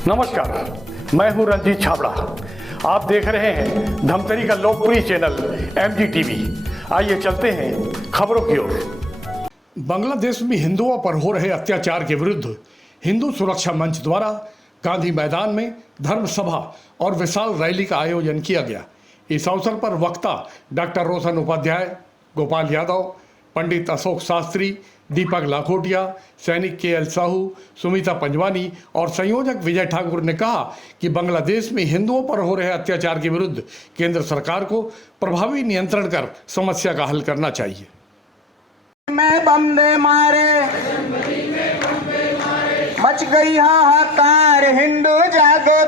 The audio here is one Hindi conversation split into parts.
नमस्कार, मैं हूं रंजीत छाबड़ा। आप देख रहे हैं धमतरी का लोकप्रिय चैनल MGTV। आइए चलते हैं खबरों की ओर। बांग्लादेश में हिंदुओं पर हो रहे अत्याचार के विरुद्ध हिंदू सुरक्षा मंच द्वारा गांधी मैदान में धर्म सभा और विशाल रैली का आयोजन किया गया। इस अवसर पर वक्ता डॉक्टर रोशन उपाध्याय, गोपाल यादव, पंडित अशोक शास्त्री, दीपक लाखोटिया, सैनिक KL साहू, सुमिता पंजवानी और संयोजक विजय ठाकुर ने कहा कि बांग्लादेश में हिंदुओं पर हो रहे अत्याचार के विरुद्ध केंद्र सरकार को प्रभावी नियंत्रण कर समस्या का हल करना चाहिए। में बंदे मारे मच गई हाहाकार, हिंदू जागो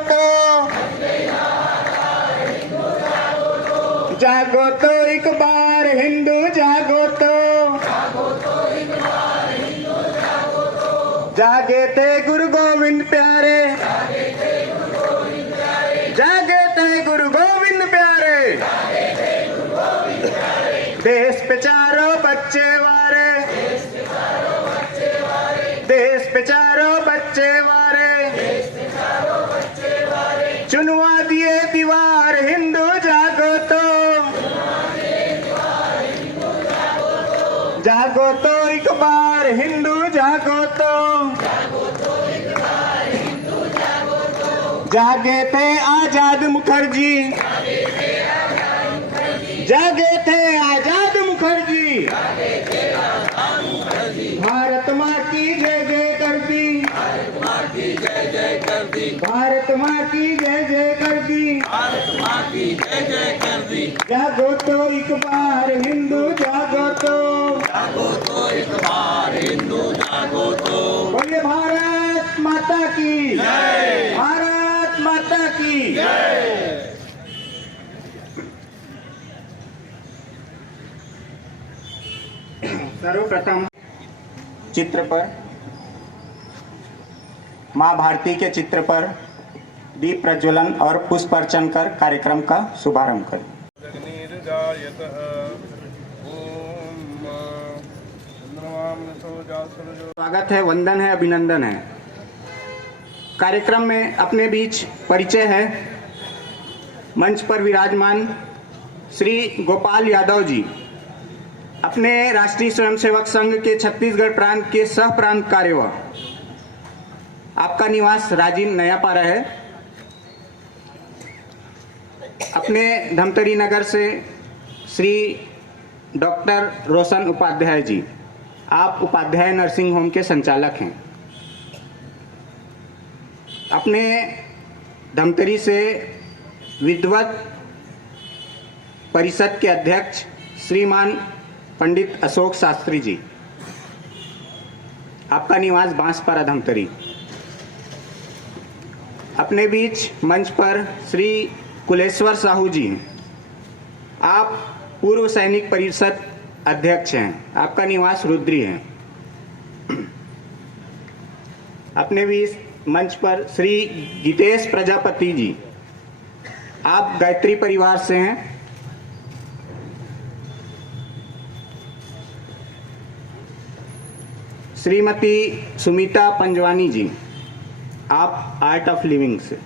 तो एक बार, हिंदू जागो तो जागे थे गुरु गोविंद प्यारे, जागे थे गुरु गोविंद प्यारे, देश पे चारों बच्चे वारे, देश पे चारों बच्चे वारे, चुनवा दिए दीवार, हिंदू जागो तो एक बार, हिंदू जागो तो जागे थे आजाद मुखर्जी, जागे थे आजाद मुखर्जी, भारत माँ की जय जय कर दी, भारत माँ की जय जय कर दी, जागो तो एक बार, हिंदू जागो तो एक बार, हिंदू जागो तो। बोलिए भारत माता की जय, भारत माता की जय। सर्वप्रथम चित्र पर, माँ भारती के चित्र पर दीप प्रज्वलन और पुष्प अर्चन कर कार्यक्रम का शुभारंभ करें। स्वागत है, वंदन है, अभिनंदन है। कार्यक्रम में अपने बीच परिचय है। मंच पर विराजमान श्री गोपाल यादव जी अपने राष्ट्रीय स्वयंसेवक संघ के छत्तीसगढ़ प्रांत के सह प्रांत कार्यवाह। आपका निवास राजीव नयापारा है। अपने धमतरी नगर से श्री डॉक्टर रोशन उपाध्याय जी, आप उपाध्याय नर्सिंग होम के संचालक हैं। अपने धमतरी से विद्वत परिषद के अध्यक्ष श्रीमान पंडित अशोक शास्त्री जी, आपका निवास बांसपारा धमतरी। अपने बीच मंच पर श्री कुलेश्वर साहू जी, आप पूर्व सैनिक परिषद अध्यक्ष हैं, आपका निवास रुद्री है। अपने बीच मंच पर श्री गीतेश प्रजापति जी, आप गायत्री परिवार से हैं। श्रीमती सुमिता पंजवानी जी, आप आर्ट ऑफ लिविंग से।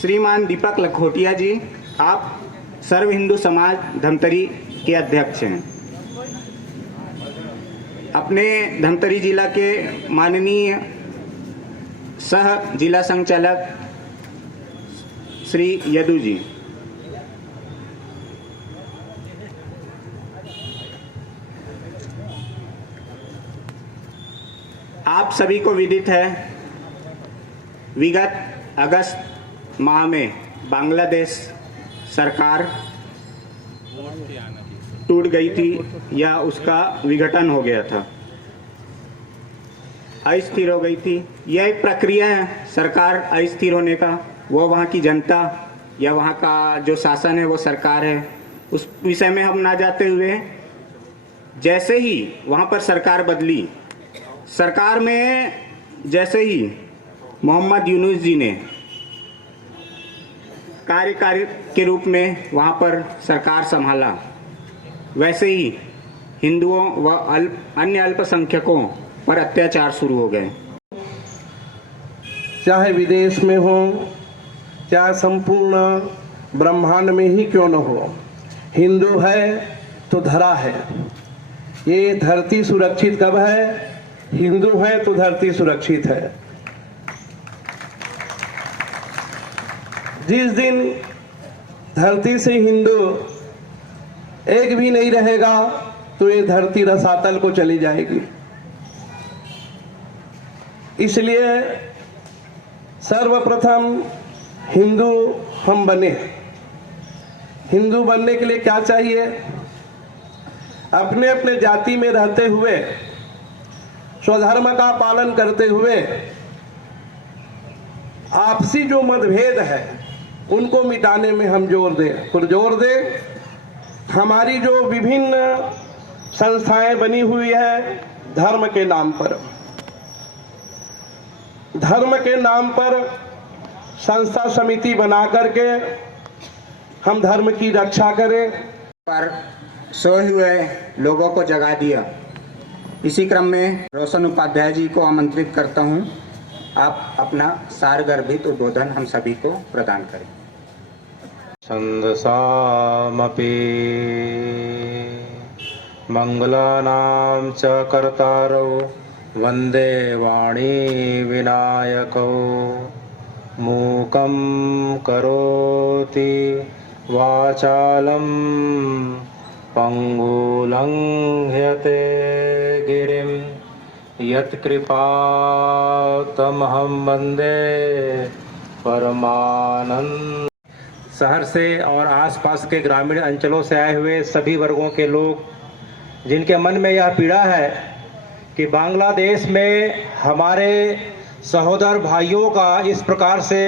श्रीमान दीपक लखोटिया जी, आप सर्व हिंदू समाज धमतरी के अध्यक्ष हैं। अपने धमतरी जिला के माननीय सह जिला संचालक श्री यदु जी। आप सभी को विदित है, विगत अगस्त माह में बांग्लादेश सरकार टूट गई थी या उसका विघटन हो गया था, अस्थिर हो गई थी। यह एक प्रक्रिया है सरकार अस्थिर होने का। वो वहाँ की जनता या वहाँ का जो शासन है वो सरकार है, उस विषय में हम ना जाते हुए, जैसे ही वहाँ पर सरकार बदली, सरकार में जैसे ही मोहम्मद यूनुस जी ने कार्यकारी के रूप में वहाँ पर सरकार संभाला, वैसे ही हिंदुओं व अन्य अल्पसंख्यकों पर अत्याचार शुरू हो गए। चाहे विदेश में हो, चाहे संपूर्ण ब्रह्मांड में ही क्यों न हो, हिंदू है तो धरा है। ये धरती सुरक्षित कब है? हिंदू है तो धरती सुरक्षित है। जिस दिन धरती से हिंदू एक भी नहीं रहेगा तो ये धरती रसातल को चली जाएगी। इसलिए सर्वप्रथम हिंदू हम बने। हिंदू बनने के लिए क्या चाहिए? अपने अपने जाति में रहते हुए, स्वधर्म का पालन करते हुए, आपसी जो मतभेद है उनको मिटाने में हम जोर दें, पुरजोर दें। हमारी जो विभिन्न संस्थाएं बनी हुई है धर्म के नाम पर, धर्म के नाम पर संस्था समिति बना करके हम धर्म की रक्षा करें। पर सोए हुए लोगों को जगा दिया। इसी क्रम में रोशन उपाध्याय जी को आमंत्रित करता हूं, आप अपना सारगर्भित उद्बोधन हम सभी को प्रदान करें। छन्दसामपि मंगलानां च कर्तारौ वन्दे वाणी विनायकौ मूकं करोति वाचालं पंगुलंघ्यते गिरिं यत्कृपातमहं वन्दे परमानंद। शहर से और आसपास के ग्रामीण अंचलों से आए हुए सभी वर्गों के लोग जिनके मन में यह पीड़ा है कि बांग्लादेश में हमारे सहोदर भाइयों का इस प्रकार से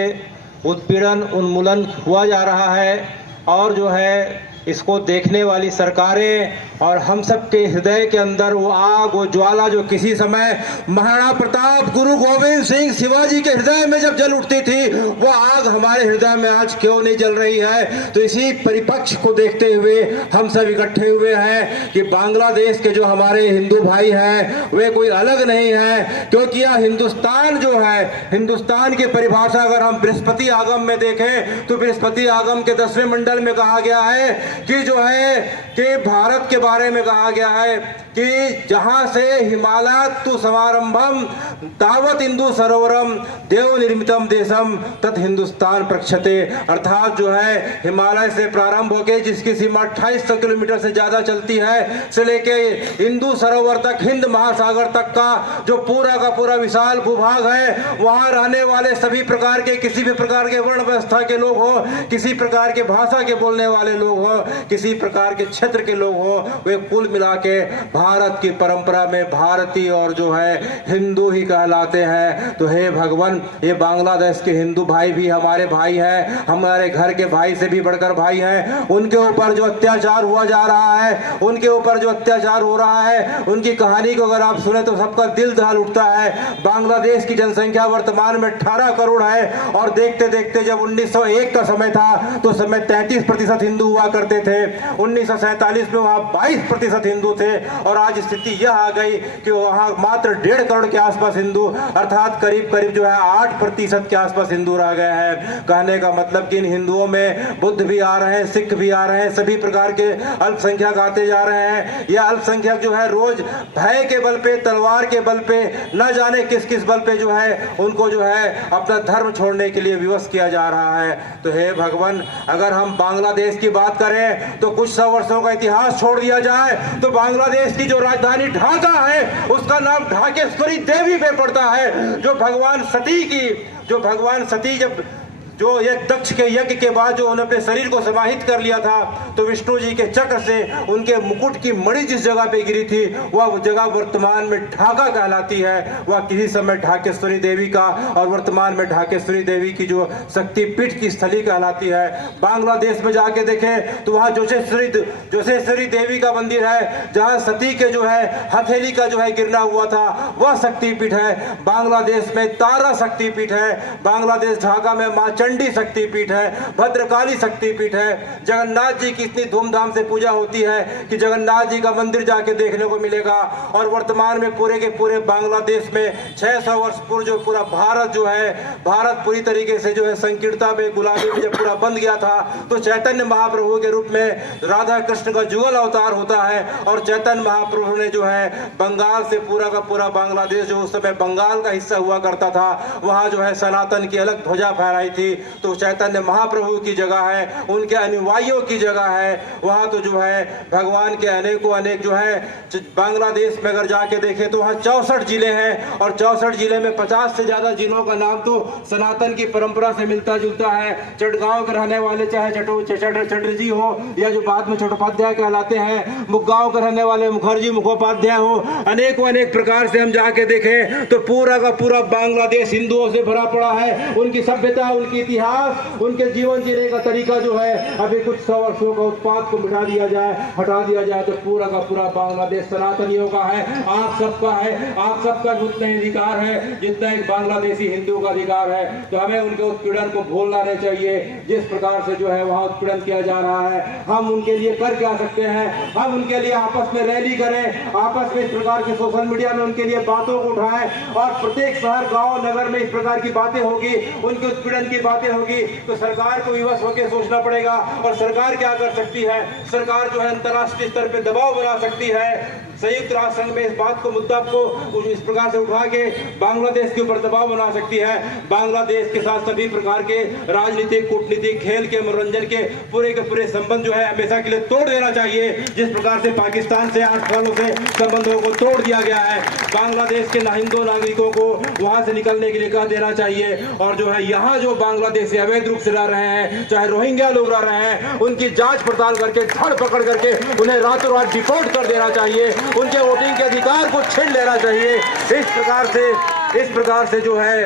उत्पीड़न उन्मूलन हुआ जा रहा है, और जो है इसको देखने वाली सरकारें और हम सब के हृदय के अंदर वो आग, वो ज्वाला जो किसी समय महाराणा प्रताप, गुरु गोविंद सिंह, शिवाजी के हृदय में जब जल उठती थी, वो आग हमारे हृदय में आज क्यों नहीं जल रही है? तो इसी परिपक्ष को देखते हुए हम सब इकट्ठे हुए हैं कि बांग्लादेश के जो हमारे हिंदू भाई हैं वे कोई अलग नहीं है, क्योंकि यह हिंदुस्तान जो है, हिंदुस्तान की परिभाषा अगर हम बृहस्पति आगम में देखें तो बृहस्पति आगम के 10वें मंडल में कहा गया है कि जो है कि भारत के बारे में कहा गया है कि जहां से हिमालय तु समारंभम तावत इंदु सरोवरम देव निर्मितम देशम तत् हिंदुस्तान प्रक्षते। अर्थात जो है हिमालय से प्रारंभ होकर जिसकी सीमा 2800 किलोमीटर से ज्यादा चलती है, से लेके इंदु सरोवर तक, हिंद महासागर तक का जो पूरा का पूरा विशाल भूभाग है, वहां रहने वाले सभी प्रकार के, किसी भी प्रकार के वर्ण व्यवस्था के लोग हो, किसी प्रकार के भाषा के बोलने वाले लोग हो, किसी प्रकार के क्षेत्र के लोग हो, वे कुल मिला के भारत की परंपरा में भारतीय और जो है हिंदू ही कहलाते हैं। तो हे भगवान, ये बांग्लादेश के हिंदू भाई भी हमारे भाई हैं, हमारे घर के भाई से भी बढ़कर भाई हैं। उनके ऊपर जो अत्याचार हुआ जा रहा है, उनके ऊपर जो अत्याचार हो रहा है, उनकी कहानी को अगर आप सुने तो सबका दिल दहल उठता है। बांग्लादेश की जनसंख्या वर्तमान में 18 करोड़ है, और देखते देखते जब 1901 का समय था तो समय 33% हिंदू हुआ करते थे, 1947 में वहां 22% हिंदू थे, और आज स्थिति यह आ गई कि वहां मात्र 1.5 करोड़ के आसपास हिंदू, अर्थात करीब करीब जो है 8% के आसपास हिंदू रह गए हैं। कहने का मतलब कि इन हिंदुओं में बुद्ध भी आ रहे हैं, सिख भी आ रहे हैं, सभी प्रकार के अल्पसंख्यक आते जा रहे हैं। यह अल्पसंख्यक जो है रोज भय के बल पे, तलवार के बल पे, न जाने किस किस बल पे जो है उनको जो है अपना धर्म छोड़ने के लिए विवश किया जा रहा है। तो हे भगवान, अगर हम बांग्लादेश की बात करें तो कुछ 100 वर्षों का इतिहास छोड़ दिया जाए तो बांग्लादेश की जो राजधानी ढाका है उसका नाम ढाकेश्वरी देवी पे पड़ता है। जो भगवान सती जब जो एक दक्ष के यज्ञ के बाद जो उन्होंने अपने शरीर को समाहित कर लिया था, तो विष्णु जी के चक्र से उनके मुकुट की मणि जिस जगह पे गिरी थी वह जगह वर्तमान में ढाका कहलाती है। वह किसी समय ढाकेश्वरी देवी का और वर्तमान में ढाकेश्वरी देवी की जो शक्तिपीठ की स्थली कहलाती है। बांग्लादेश में जाके देखें तो वहाँ जोशेश्वरी देवी का मंदिर है, जहाँ सती के जो है हथेली का जो है गिरना हुआ था वह शक्तिपीठ है। बांग्लादेश में तारा शक्तिपीठ है। बांग्लादेश ढाका में माँ चंडी शक्तिपीठ है, भद्रकाली शक्तिपीठ है। जगन्नाथ जी की इतनी धूमधाम से पूजा होती है कि जगन्नाथ जी का मंदिर जाके देखने को मिलेगा। और वर्तमान में पूरे के पूरे बांग्लादेश में 600 वर्ष पूर्व जो पूरा भारत जो है, भारत पूरी तरीके से जो है संकीर्णता में, गुलामी में जब पूरा बंद गया था, तो चैतन्य महाप्रभु के रूप में राधा कृष्ण का जुगल अवतार होता है। और चैतन्य महाप्रभु ने जो है बंगाल से पूरा का पूरा बांग्लादेश जो उस समय बंगाल का हिस्सा हुआ करता था, वहाँ जो है सनातन की अलग ध्वजा फहराई थी। तो चैतन्य महाप्रभु की जगह है, उनके अनुयायियों की जगह है। वहाँ तो जो है भगवान के अनेकों अनेक जो है, बांग्लादेश में अगर जाके देखें तो वहाँ 64 जिले हैं और 64 जिले में 50 से ज्यादा जिलों का नाम तो सनातन की परंपरा से मिलता जुलता है। चटगांव के रहने वाले चाहे चटर्जी हो या जो बाद में चट्टोपाध्याय कहलाते हैं, मुखगांव के रहने वाले मुखर्जी मुखोपाध्याय हो, अनेकों अनेक प्रकार से हम जाके देखें तो पूरा का पूरा बांग्लादेश हिंदुओं से भरा पड़ा है। उनकी सभ्यता, उनकी इतिहास, उनके जीवन जीने का तरीका जो है, अभी कुछ 100 वर्षों का उत्पाद को हटा दिया जाए तो पूरा का पूरा बांग्लादेश सनातनियों का है, आप सबका है। आप सबका उतना ही अधिकार है जितना एक बांग्लादेशी हिंदू का अधिकार है। तो हमें उनके उत्पीड़न को भूलना नहीं चाहिए। जिस प्रकार से जो है वहाँ उत्पीड़न किया जा रहा है, हम उनके लिए कर क्या सकते हैं? हम उनके लिए आपस में रैली करें, आपस में इस प्रकार के सोशल मीडिया में उनके लिए बातों को उठाएं और प्रत्येक शहर, गांव, नगर में इस प्रकार की बातें होगी, उनके उत्पीड़न की बातें होगी तो सरकार को विवश होकर सोचना पड़ेगा। और सरकार क्या कर सकती है? सरकार जो है अंतर्राष्ट्रीय स्तर पर दबाव बना सकती है। संयुक्त राष्ट्र संघ में इस बात को, मुद्दा को इस प्रकार से उठा के बांग्लादेश के ऊपर दबाव बना सकती है। बांग्लादेश के साथ सभी प्रकार के राजनीतिक, कूटनीतिक, खेल के, मनोरंजन के पूरे संबंध जो है हमेशा के लिए तोड़ देना चाहिए। जिस प्रकार से पाकिस्तान से 8 सालों से संबंधों को तोड़ दिया गया है, बांग्लादेश के हिंदू नागरिकों को वहां से निकलने के लिए कह देना चाहिए। और जो है यहाँ जो बांग्लादेशी अवैध रूप से रह रहे हैं, चाहे रोहिंग्या लोग रह रहे हैं, उनकी जांच पड़ताल करके, धड़ पकड़ करके उन्हें रातों रात डिपोर्ट कर देना चाहिए। उनके वोटिंग के अधिकार को छीन लेना चाहिए। इस प्रकार से जो है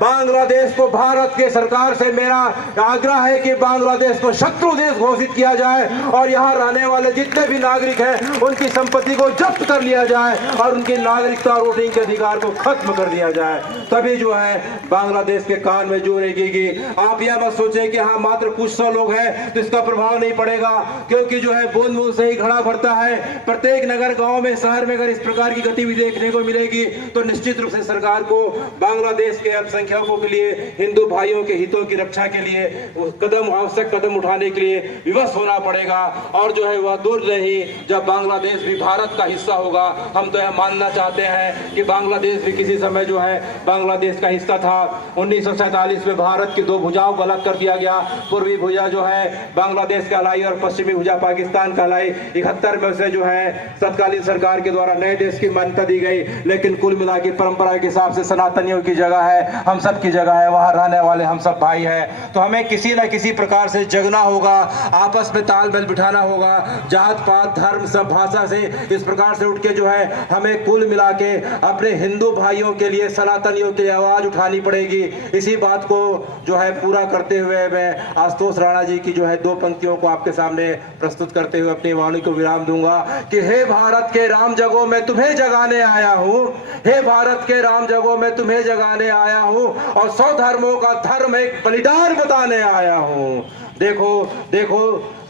बांग्लादेश को, भारत के सरकार से मेरा आग्रह है कि बांग्लादेश को शत्रु देश घोषित किया जाए और यहाँ रहने वाले जितने भी नागरिक हैं उनकी संपत्ति को जब्त कर लिया जाए और उनकी नागरिकता और वोटिंग के अधिकार को खत्म कर दिया जाए। तभी जो है बांग्लादेश के कान में जू रहेगी। आप यह मत सोचें कि हाँ मात्र कुछ 100 लोग हैं तो इसका प्रभाव नहीं पड़ेगा, क्योंकि जो है बूंद बूंद से ही घड़ा भरता है। प्रत्येक नगर, गाँव में, शहर में अगर इस प्रकार की गतिविधि देखने को मिलेगी तो निश्चित रूप से सरकार को बांग्लादेश के अल्पसंख्यकों के लिए, हिंदू भाइयों के हितों की रक्षा के लिए आवश्यक कदम उठाने के लिए विवश होना पड़ेगा। और जो है वह दूर नहीं, जब बांग्लादेश भी भारत का हिस्सा होगा। हम तो यह मानना चाहते हैं कि बांग्लादेश भी किसी समय जो है बांग्लादेश का हिस्सा था। 1947 में भारत की 2 भुजाओं को अलग कर दिया गया। पूर्वी भुजा जो है बांग्लादेश कहलाई और पश्चिमी भुजा पाकिस्तान कहलाई। 71 में से जो है तत्कालीन सरकार के द्वारा नए देश की मान्यता दी गई। लेकिन कुल मिला के परंपरा के हिसाब से सनातनियों की जगह है, हम सब की जगह है, वहां रहने वाले हम सब भाई हैं। तो हमें किसी न किसी प्रकार से जगना होगा, आपस में तालमेल बिठाना होगा। जात पात, धर्म, सब भाषा से इस प्रकार से उठ के जो है हमें कुल मिला के अपने हिंदू भाइयों के लिए, सनातनियों के लिए आवाज उठानी पड़ेगी। इसी बात को जो है पूरा करते हुए मैं आशुतोष राणा जी की जो है 2 पंक्तियों को आपके सामने प्रस्तुत करते हुए अपनी वाणी को विराम दूंगा कि हे भारत के राम जगो मैं तुम्हें जगाने आया हूँ, हे भारत के राम जगो मैं तुम्हें जगाने आया हूँ और 100 धर्मों का धर्म एक बलिदान बताने आया हूँ। देखो देखो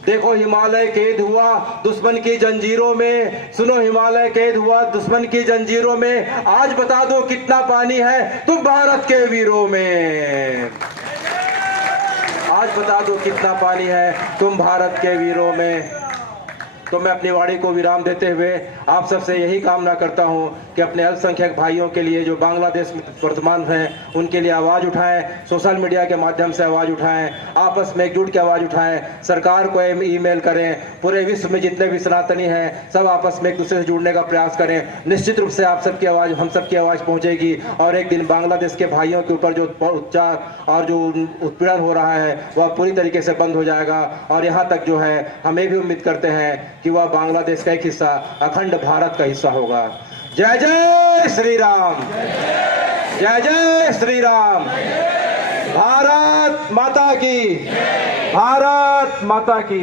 देखो हिमालय कैद हुआ दुश्मन की जंजीरों में, सुनो हिमालय कैद हुआ दुश्मन की जंजीरों में, आज बता दो कितना पानी है तुम भारत के वीरों में, आज बता दो कितना पानी है तुम भारत के वीरों में। तो मैं अपनी वाणी को विराम देते हुए आप सबसे यही कामना करता हूं कि अपने अल्पसंख्यक भाइयों के लिए जो बांग्लादेश में वर्तमान हैं उनके लिए आवाज़ उठाएं, सोशल मीडिया के माध्यम से आवाज़ उठाएं, आपस में एकजुट के आवाज़ उठाएं, सरकार को ईमेल करें, पूरे विश्व में जितने भी सनातनी हैं सब आपस में एक दूसरे से जुड़ने का प्रयास करें। निश्चित रूप से आप सबकी आवाज़, हम सबकी आवाज़ पहुँचेगी और एक दिन बांग्लादेश के भाइयों के ऊपर जो उत्याचार और जो उत्पीड़न हो रहा है वह पूरी तरीके से बंद हो जाएगा। और यहाँ तक जो है हम ये भी उम्मीद करते हैं कि वह बांग्लादेश का एक हिस्सा अखंड भारत का हिस्सा होगा। जय जय श्री राम, जय जय श्री राम, भारत माता की, भारत माता की।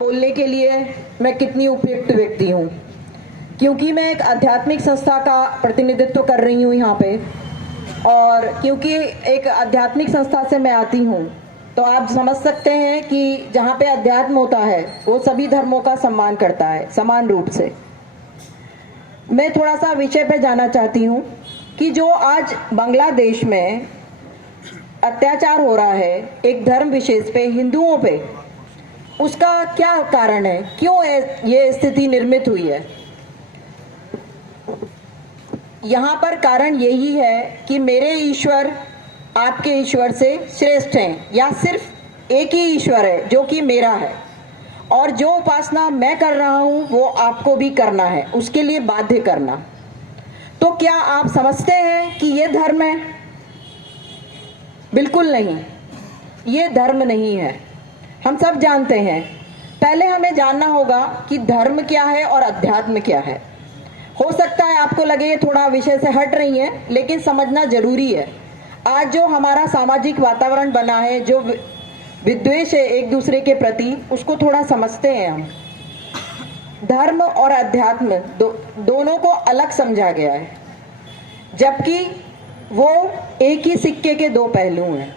बोलने के लिए मैं कितनी उपयुक्त व्यक्ति हूँ, क्योंकि मैं एक आध्यात्मिक संस्था का प्रतिनिधित्व कर रही हूँ यहाँ पे। और क्योंकि एक आध्यात्मिक संस्था से मैं आती हूँ, तो आप समझ सकते हैं कि जहाँ पे अध्यात्म होता है वो सभी धर्मों का सम्मान करता है समान रूप से। मैं थोड़ा सा विषय पे जाना चाहती हूँ कि जो आज बांग्लादेश में अत्याचार हो रहा है एक धर्म विशेष पे, हिंदुओं पे, उसका क्या कारण है, क्यों ये स्थिति निर्मित हुई है। यहाँ पर कारण यही है कि मेरे ईश्वर आपके ईश्वर से श्रेष्ठ हैं, या सिर्फ एक ही ईश्वर है जो कि मेरा है, और जो उपासना मैं कर रहा हूँ वो आपको भी करना है, उसके लिए बाध्य करना। तो क्या आप समझते हैं कि ये धर्म है? बिल्कुल नहीं, ये धर्म नहीं है। हम सब जानते हैं। पहले हमें जानना होगा कि धर्म क्या है और अध्यात्म क्या है। हो सकता है आपको लगे ये थोड़ा विषय से हट रही है, लेकिन समझना जरूरी है। आज जो हमारा सामाजिक वातावरण बना है, जो विद्वेष है एक दूसरे के प्रति, उसको थोड़ा समझते हैं हम। धर्म और अध्यात्म दोनों को अलग समझा गया है, जबकि वो एक ही सिक्के के दो पहलू हैं।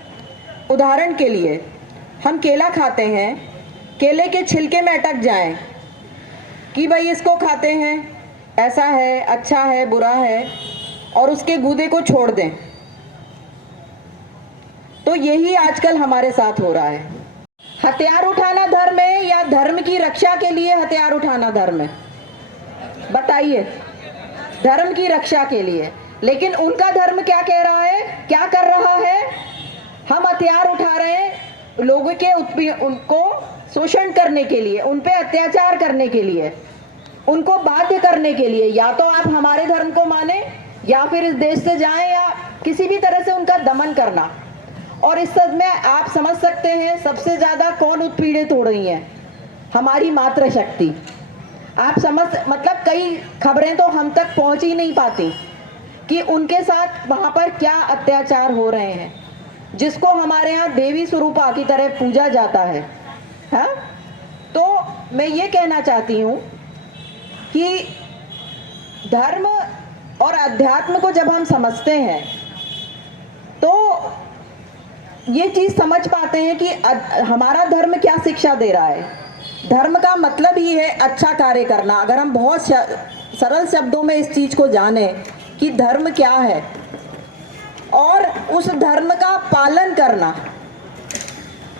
उदाहरण के लिए हम केला खाते हैं, केले के छिलके में अटक जाएं कि भाई इसको खाते हैं, ऐसा है, अच्छा है, बुरा है, और उसके गूदे को छोड़ दें। तो यही आजकल हमारे साथ हो रहा है। हथियार उठाना धर्म है या धर्म की रक्षा के लिए हथियार उठाना धर्म है? बताइए। धर्म की रक्षा के लिए। लेकिन उनका धर्म क्या कह रहा है, क्या कर रहा है? हम हथियार उठा रहे हैं लोगों के उनको शोषण करने के लिए, उन पे अत्याचार करने के लिए, उनको बाध्य करने के लिए। या तो आप हमारे धर्म को माने या फिर इस देश से जाएं, या किसी भी तरह से उनका दमन करना। और इस सब में आप समझ सकते हैं सबसे ज्यादा कौन उत्पीड़ित हो रही है? हमारी मातृशक्ति। आप मतलब कई खबरें तो हम तक पहुंच ही नहीं पाती कि उनके साथ वहां पर क्या अत्याचार हो रहे हैं, जिसको हमारे यहाँ देवी स्वरूपा की तरह पूजा जाता है। हाँ? तो मैं ये कहना चाहती हूँ कि धर्म और अध्यात्म को जब हम समझते हैं तो ये चीज समझ पाते हैं कि हमारा धर्म क्या शिक्षा दे रहा है। धर्म का मतलब ही है अच्छा कार्य करना। अगर हम बहुत सरल शब्दों में इस चीज को जाने कि धर्म क्या है और उस धर्म का पालन करना।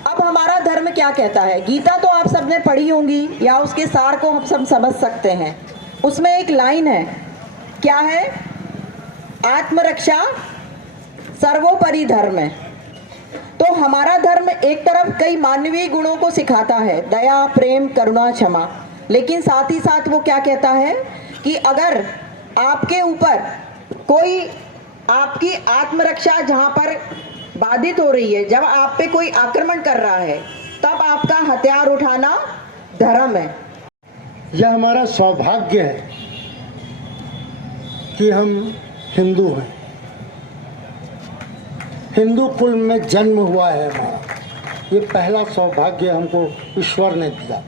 अब हमारा धर्म क्या कहता है? गीता तो आप सबने पढ़ी होंगी, या उसके सार को हम सब समझ सकते हैं। उसमें एक लाइन है, क्या है? आत्मरक्षा सर्वोपरि धर्म है। तो हमारा धर्म एक तरफ कई मानवीय गुणों को सिखाता है, दया, प्रेम, करुणा, क्षमा, लेकिन साथ ही साथ वो क्या कहता है कि अगर आपके ऊपर कोई आपकी आत्मरक्षा जहां पर बाधित हो रही है, जब आप पे कोई आक्रमण कर रहा है, तब आपका हथियार उठाना धर्म है। यह हमारा सौभाग्य है कि हम हिंदू हैं, हिंदू कुल में जन्म हुआ है हमारा। ये पहला सौभाग्य हमको ईश्वर ने दिया।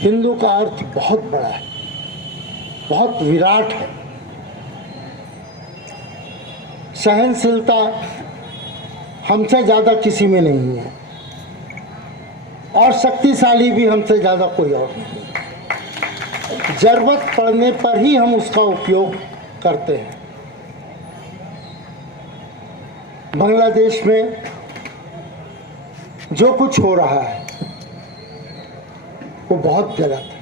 हिंदू का अर्थ बहुत बड़ा है, बहुत विराट है। सहनशीलता हमसे ज़्यादा किसी में नहीं है, और शक्तिशाली भी हमसे ज़्यादा कोई और नहीं है। जरूरत पड़ने पर ही हम उसका उपयोग करते हैं। बांग्लादेश में जो कुछ हो रहा है वो बहुत गलत है।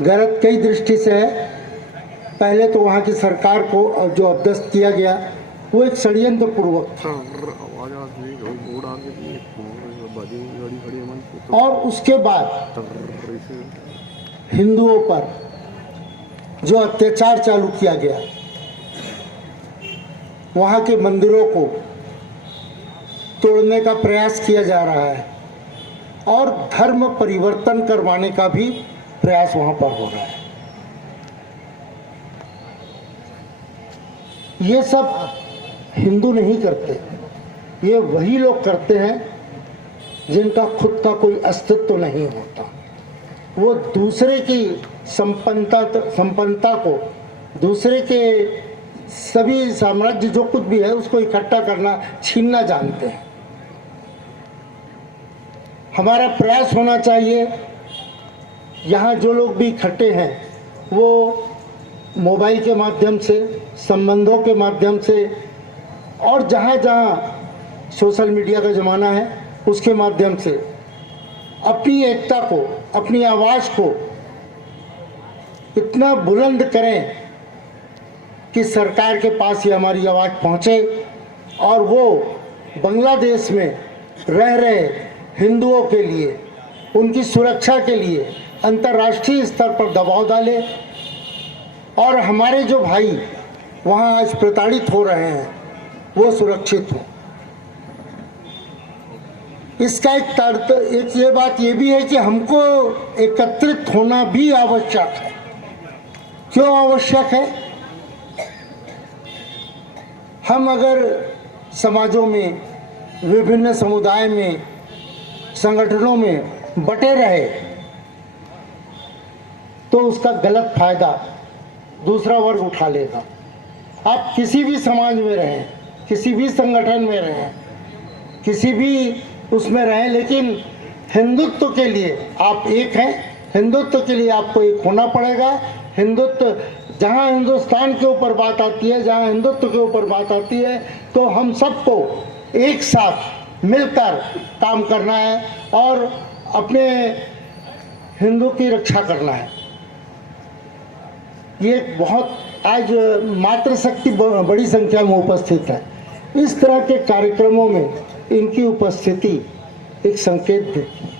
गलत कई दृष्टि से है। पहले तो वहाँ की सरकार को जो अध्यस्त किया गया वो एक षड्यंत्र पूर्वक था, और उसके बाद हिंदुओं पर जो अत्याचार चालू किया गया, वहाँ के मंदिरों को तोड़ने का प्रयास किया जा रहा है, और धर्म परिवर्तन करवाने का भी प्रयास वहाँ पर हो रहा है। ये सब हिंदू नहीं करते, ये वही लोग करते हैं जिनका खुद का कोई अस्तित्व नहीं होता। वो दूसरे की संपन्नता को दूसरे के सभी साम्राज्य जो कुछ भी है उसको इकट्ठा करना, छीनना जानते हैं। हमारा प्रयास होना चाहिए, यहाँ जो लोग भी इकट्ठे हैं वो मोबाइल के माध्यम से, संबंधों के माध्यम से और जहाँ जहाँ सोशल मीडिया का ज़माना है उसके माध्यम से अपनी एकता को, अपनी आवाज़ को इतना बुलंद करें कि सरकार के पास ये हमारी आवाज़ पहुँचे और वो बांग्लादेश में रह रहे हिंदुओं के लिए, उनकी सुरक्षा के लिए अंतर्राष्ट्रीय स्तर पर दबाव डाले और हमारे जो भाई वहाँ आज प्रताड़ित हो रहे हैं वो सुरक्षित हों। इसका एक ये बात ये भी है कि हमको एकत्रित होना भी आवश्यक है। क्यों आवश्यक है? हम अगर समाजों में, विभिन्न समुदाय में, संगठनों में बटे रहे तो उसका गलत फायदा दूसरा वर्ग उठा लेगा। आप किसी भी समाज में रहें, किसी भी संगठन में रहें, किसी भी उसमें रहें, लेकिन हिंदुत्व के लिए आप एक हैं। हिंदुत्व के लिए आपको एक होना पड़ेगा। हिंदुत्व, जहाँ हिंदुस्तान के ऊपर बात आती है, जहाँ हिंदुत्व के ऊपर बात आती है, तो हम सबको एक साथ मिलकर काम करना है और अपने हिंदू की रक्षा करना है। ये बहुत आज मातृशक्ति बड़ी संख्या में उपस्थित है। इस तरह के कार्यक्रमों में इनकी उपस्थिति एक संकेत देती है।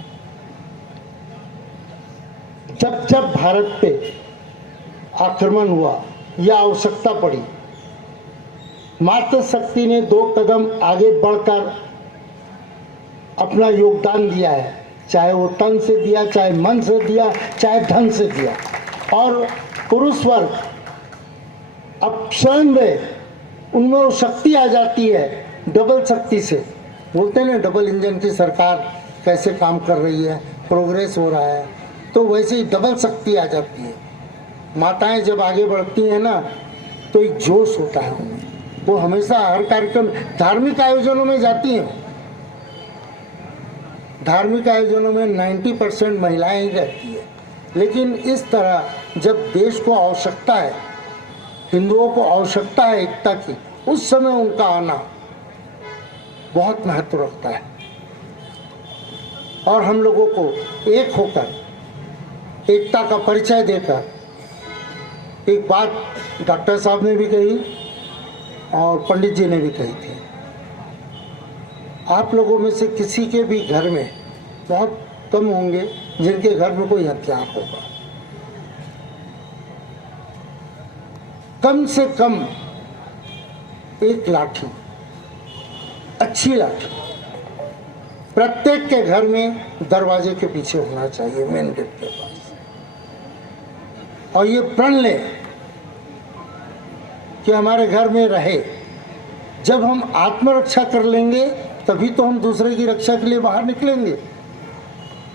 जब जब भारत पे आक्रमण हुआ या आवश्यकता पड़ी, मातृशक्ति ने 2 कदम आगे बढ़कर अपना योगदान दिया है, चाहे वो तन से दिया, चाहे मन से दिया, चाहे धन से दिया। और पुरुष वर्ग अब स्वयं में उनमें वो शक्ति आ जाती है, डबल शक्ति से। बोलते हैं ना, डबल इंजन की सरकार कैसे काम कर रही है, प्रोग्रेस हो रहा है, तो वैसे ही डबल शक्ति आ जाती है। माताएं जब आगे बढ़ती हैं ना तो एक जोश होता है उनमें। वो हमेशा हर कार्यक्रम, धार्मिक आयोजनों में जाती हैं। धार्मिक आयोजनों में 90% महिलाएं ही रहती है। लेकिन इस तरह जब देश को आवश्यकता है, हिंदुओं को आवश्यकता है एकता की, उस समय उनका आना बहुत महत्व रखता है। और हम लोगों को एक होकर, एकता का परिचय देकर, एक बात डॉक्टर साहब ने भी कही और पंडित जी ने भी कही थी, आप लोगों में से किसी के भी घर में, बहुत कम होंगे जिनके घर में कोई हथियार होगा। कम से कम एक लाठी, अच्छी लाठी प्रत्येक के घर में दरवाजे के पीछे होना चाहिए, मेन गेट के पास। और ये प्रण ले कि हमारे घर में रहे। जब हम आत्मरक्षा कर लेंगे तभी तो हम दूसरे की रक्षा के लिए बाहर निकलेंगे।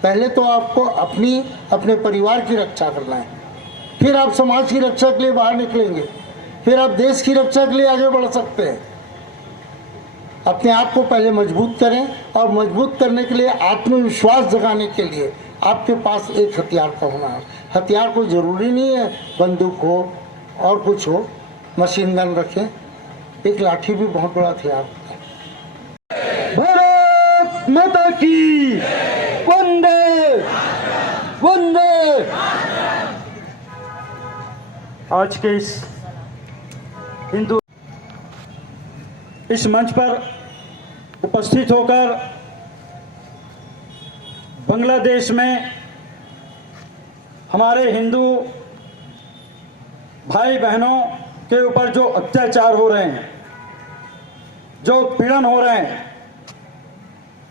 पहले तो आपको अपने परिवार की रक्षा करना है, फिर आप समाज की रक्षा के लिए बाहर निकलेंगे, फिर आप देश की रक्षा के लिए आगे बढ़ सकते हैं। अपने आप को पहले मजबूत करें और मजबूत करने के लिए, आत्मविश्वास जगाने के लिए आपके पास एक हथियार का होना है। हथियार को जरूरी नहीं है बंदूक हो और कुछ हो, मशीन गन रखें, एक लाठी भी बहुत बड़ा हथियार होता है। भारत माता की वंदे वंदे। आज के इस मंच पर उपस्थित होकर बांग्लादेश में हमारे हिंदू भाई बहनों के ऊपर जो अत्याचार हो रहे हैं, जो पीड़न हो रहे हैं,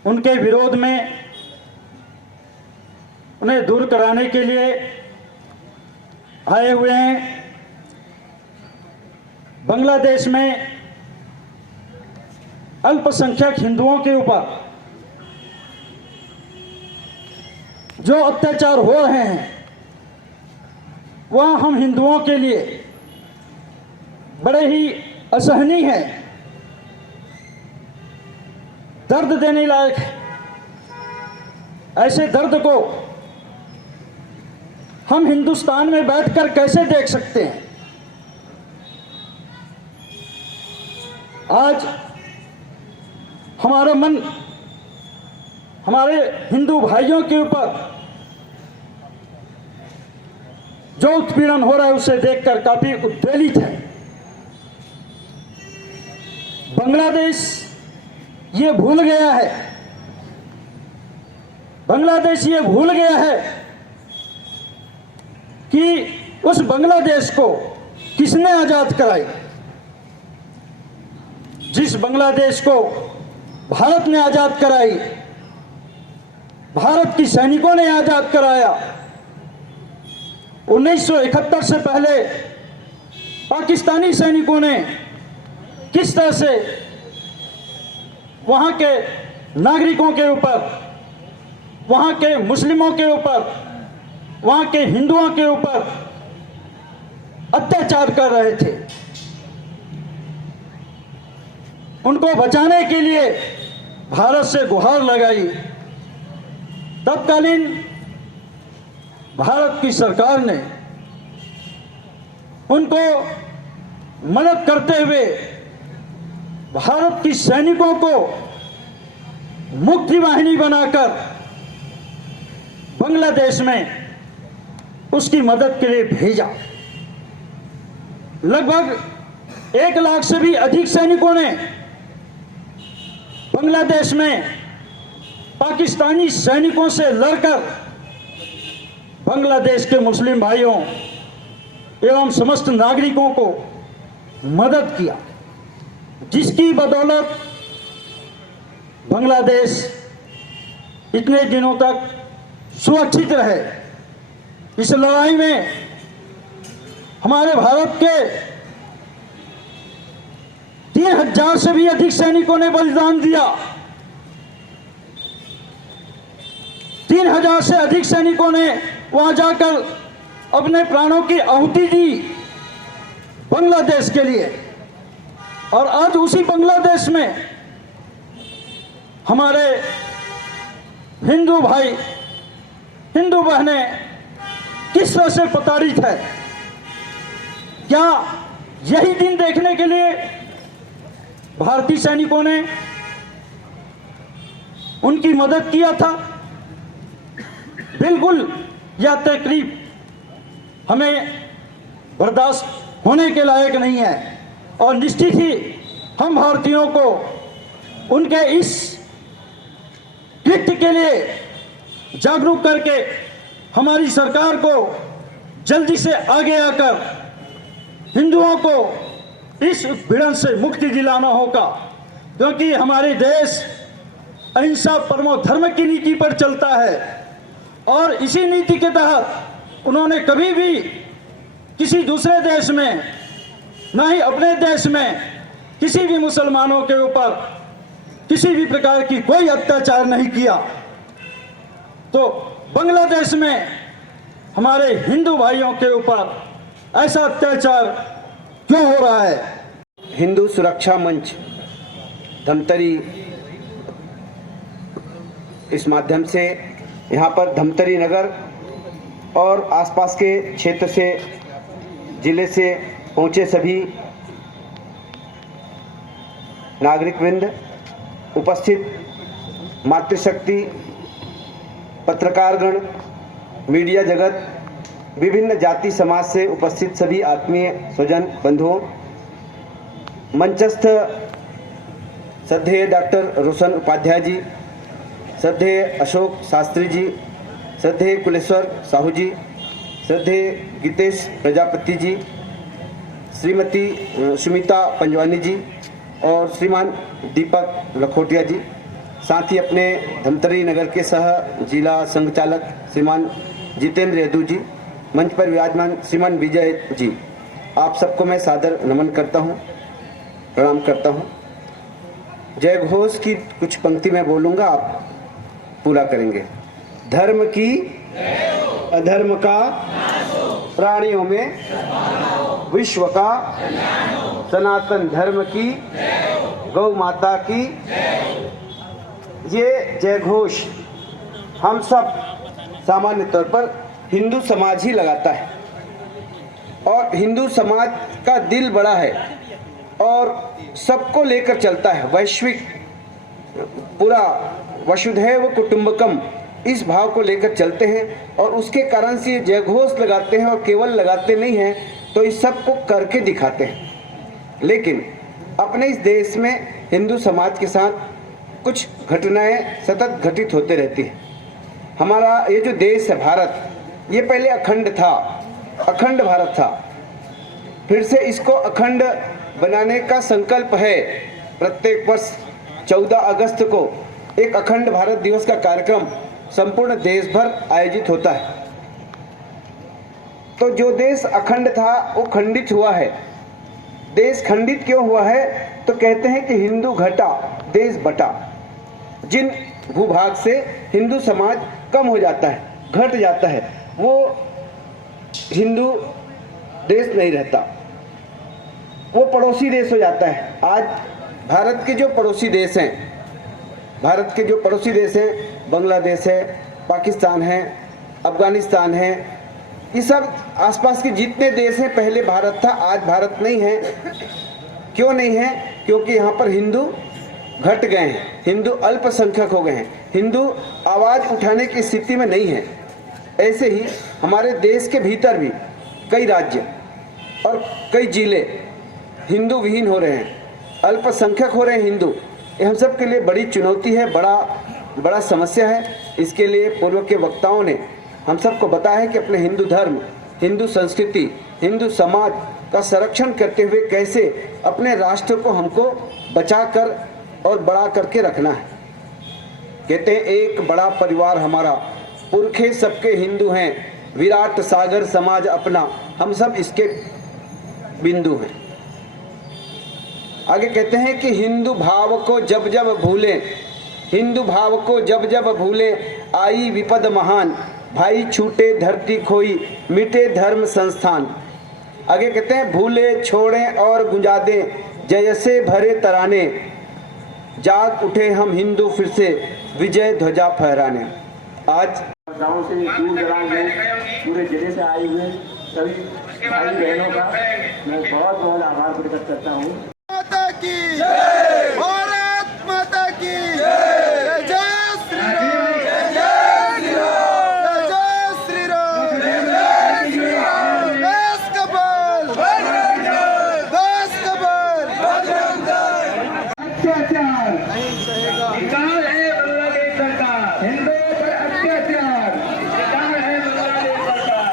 उनके विरोध में, उन्हें दूर कराने के लिए आए हुए हैं। बांग्लादेश में अल्पसंख्यक हिंदुओं के ऊपर जो अत्याचार हो रहे हैं, वह हम हिंदुओं के लिए बड़े ही असहनीय है, दर्द देने लायक है। ऐसे दर्द को हम हिंदुस्तान में बैठकर कैसे देख सकते हैं? आज हमारा मन हमारे हिंदू भाइयों के ऊपर जो उत्पीड़न हो रहा है उसे देखकर काफी उद्वेलित है। बांग्लादेश ये भूल गया है, बांग्लादेश ये भूल गया है कि उस बांग्लादेश को किसने आजाद कराई। जिस बांग्लादेश को भारत ने आजाद कराई, भारत की सैनिकों ने आजाद कराया। 1971 से पहले पाकिस्तानी सैनिकों ने किस तरह से वहां के नागरिकों के ऊपर, वहां के मुस्लिमों के ऊपर, वहां के हिंदुओं के ऊपर अत्याचार कर रहे थे, उनको बचाने के लिए भारत से गुहार लगाई। तत्कालीन भारत की सरकार ने उनको मदद करते हुए भारत की सैनिकों को मुक्ति वाहिनी बनाकर बांग्लादेश में उसकी मदद के लिए भेजा। लगभग 1 लाख से भी अधिक सैनिकों ने बांग्लादेश में पाकिस्तानी सैनिकों से लड़कर बांग्लादेश के मुस्लिम भाइयों एवं समस्त नागरिकों को मदद किया, जिसकी बदौलत बांग्लादेश इतने दिनों तक सुरक्षित रहे। इस लड़ाई में हमारे भारत के 3000 से भी अधिक सैनिकों ने बलिदान दिया। 3000 से अधिक सैनिकों ने वहां जाकर अपने प्राणों की आहुति दी बांग्लादेश के लिए। और आज उसी बांग्लादेश में हमारे हिंदू भाई, हिंदू बहनें किस तरह से प्रताड़ित है। क्या यही दिन देखने के लिए भारतीय सैनिकों ने उनकी मदद किया था? बिल्कुल यह तकलीफ हमें बर्दाश्त होने के लायक नहीं है और निश्चित ही हम भारतीयों को उनके इस कृत्य के लिए जागरूक करके हमारी सरकार को जल्दी से आगे आकर हिंदुओं को इस उत्पीड़न से मुक्ति दिलाना होगा, क्योंकि हमारे देश अहिंसा परमो धर्म की नीति पर चलता है और इसी नीति के तहत उन्होंने कभी भी किसी दूसरे देश में, ना ही अपने देश में किसी भी मुसलमानों के ऊपर किसी भी प्रकार की कोई अत्याचार नहीं किया। तो बांग्लादेश में हमारे हिंदू भाइयों के ऊपर ऐसा अत्याचार क्यों हो रहा है? हिंदू सुरक्षा मंच धमतरी इस माध्यम से यहाँ पर धमतरी नगर और आसपास के क्षेत्र से, जिले से पहुँचे सभी नागरिक वृंद, उपस्थित मातृशक्ति, पत्रकारगण, मीडिया जगत, विभिन्न जाति समाज से उपस्थित सभी आत्मीय स्वजन बंधुओं, मंचस्थ श्रद्धेय डॉक्टर रोशन उपाध्याय जी, श्रद्धेय अशोक शास्त्री जी, श्रद्धेय कुलेश्वर साहू जी, श्रद्धेय गीतेश प्रजापति जी, श्रीमती सुमिता पंजवानी जी और श्रीमान दीपक लखोटिया जी, साथ ही अपने धमतरी नगर के सह जिला संघचालक श्रीमान जितेंद्र यदू जी, मंच पर विराजमान श्रीमान विजय जी, आप सबको मैं सादर नमन करता हूँ, प्रणाम करता हूँ। जय घोष की कुछ पंक्ति में बोलूँगा, आप पूरा करेंगे। धर्म की अधर्म का प्राणियों में विश्व का सनातन धर्म की गौ माता की। ये जय घोष हम सब सामान्य तौर पर हिंदू समाज ही लगाता है और हिंदू समाज का दिल बड़ा है और सबको लेकर चलता है। वैश्विक पूरा वसुधैव कुटुंबकम इस भाव को लेकर चलते हैं और उसके कारण से ये जय घोष लगाते हैं और केवल लगाते नहीं हैं तो इस सब को करके दिखाते हैं। लेकिन अपने इस देश में हिंदू समाज के साथ कुछ घटनाएं सतत घटित होते रहती हैं। हमारा ये जो देश है भारत, ये पहले अखंड था, अखंड भारत था। फिर से इसको अखंड बनाने का संकल्प है। प्रत्येक वर्ष 14 अगस्त को एक अखंड भारत दिवस का कार्यक्रम संपूर्ण देश भर आयोजित होता है। तो जो देश अखंड था वो खंडित हुआ है। देश खंडित क्यों हुआ है? तो कहते हैं कि हिंदू घटा देश बटा। जिन भूभाग से हिंदू समाज कम हो जाता है, घट जाता है, वो हिंदू देश नहीं रहता, वो पड़ोसी देश हो जाता है। आज भारत के जो पड़ोसी देश हैं, भारत के जो पड़ोसी देश हैं, बांग्लादेश है, पाकिस्तान है, अफगानिस्तान है, ये सब आसपास के जितने देश हैं, पहले भारत था, आज भारत नहीं है। क्यों नहीं है? क्योंकि यहाँ पर हिंदू घट गए हैं, हिंदू अल्पसंख्यक हो गए हैं, हिंदू आवाज़ उठाने की स्थिति में नहीं है। ऐसे ही हमारे देश के भीतर भी कई राज्य और कई जिले हिंदू विहीन हो रहे हैं, अल्पसंख्यक हो रहे हैं हिंदू। ये हम सब के लिए बड़ी चुनौती है, बड़ा समस्या है। इसके लिए पूर्व के वक्ताओं ने हम सबको बताया है कि अपने हिंदू धर्म, हिंदू संस्कृति, हिंदू समाज का संरक्षण करते हुए कैसे अपने राष्ट्र को हमको बचा कर और बड़ा करके रखना है। कहते हैं एक बड़ा परिवार हमारा, पुरखे सबके हिंदू हैं, विराट सागर समाज अपना, हम सब इसके बिंदु हैं। आगे कहते हैं कि हिंदू भाव को जब जब भूलें, हिंदू भाव को जब जब भूलें, आई विपद महान, भाई छूटे धरती खोई, मिटे धर्म संस्थान। आगे कहते हैं भूले छोड़ें और गुंजा दें, जय से भरे तराने, जाग उठे हम हिंदू फिर से, विजय ध्वजा फहराने। आज गाँव से दूर दराज में पूरे जिले से आए हुए सभी भाई बहनों का मैं बहुत बहुत आभार प्रकट करता हूँ। माता की जय, भारत माता की जय, जय श्री राम, जय श्री राम, जय श्री राम, जय श्री राम। देश का बल बजरंग दल, देश का बल बजरंग दल। अत्याचार निकाल है बांग्लादेश सरकार, हिंदुओं पर अत्याचार निकाल है बांग्लादेश सरकार।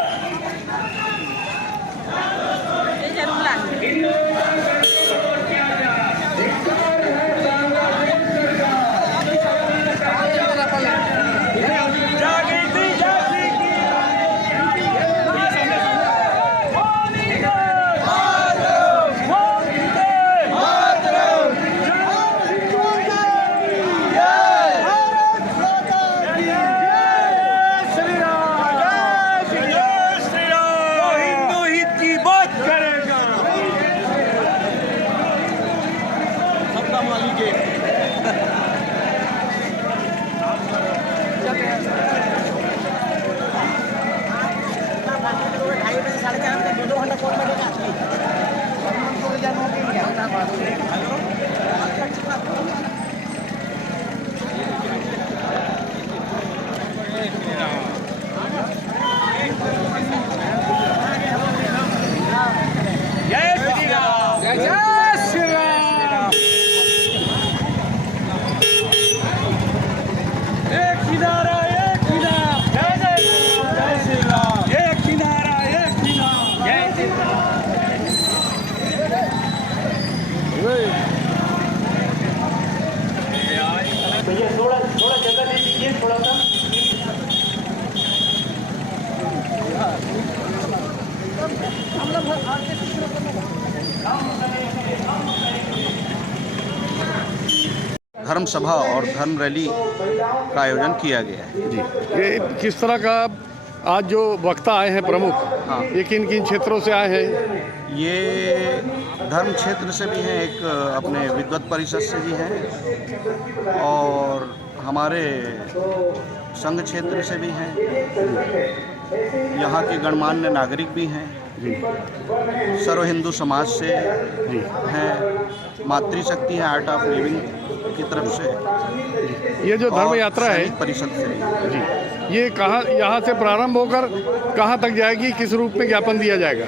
धर्म सभा और धर्म रैली का आयोजन किया गया है। जी, ये किस तरह का आज जो वक्ता आए हैं प्रमुख, हाँ। ये किन किन क्षेत्रों से आए हैं? ये धर्म क्षेत्र से भी हैं, एक अपने विद्वत परिषद से भी हैं और हमारे संघ क्षेत्र से भी हैं, यहाँ के गणमान्य नागरिक भी हैं, सर्व हिंदू समाज से हैं, मातृशक्ति है आर्ट ऑफ लिविंग की तरफ से। ये जो धर्म यात्रा है सैनिक परिषद से जी, ये कहाँ, यहाँ से प्रारंभ होकर कहाँ तक जाएगी, किस रूप में ज्ञापन दिया जाएगा?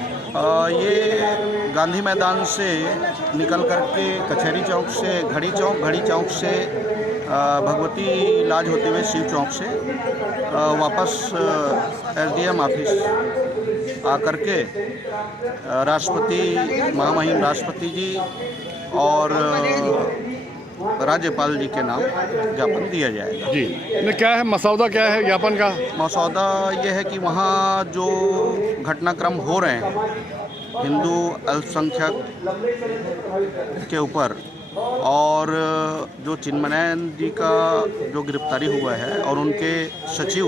ये गांधी मैदान से निकल करके कचहरी चौक से घड़ी चौक से भगवती लाज होते हुए शिव चौक से वापस SDM ऑफिस आकर के राष्ट्रपति, महामहिम राष्ट्रपति जी और राज्यपाल जी के नाम ज्ञापन दिया जाएगा। जी, नहीं क्या है मसौदा, क्या है ज्ञापन का मसौदा? ये है कि वहाँ जो घटनाक्रम हो रहे हैं हिंदू अल्पसंख्यक के ऊपर, और जो चिन्मयानंद जी का जो गिरफ्तारी हुआ है और उनके सचिव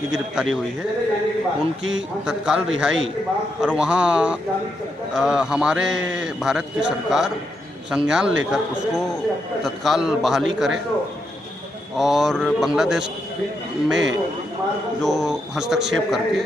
की गिरफ्तारी हुई है, उनकी तत्काल रिहाई और वहाँ हमारे भारत की सरकार संज्ञान लेकर उसको तत्काल बहाली करे और बांग्लादेश में जो हस्तक्षेप करके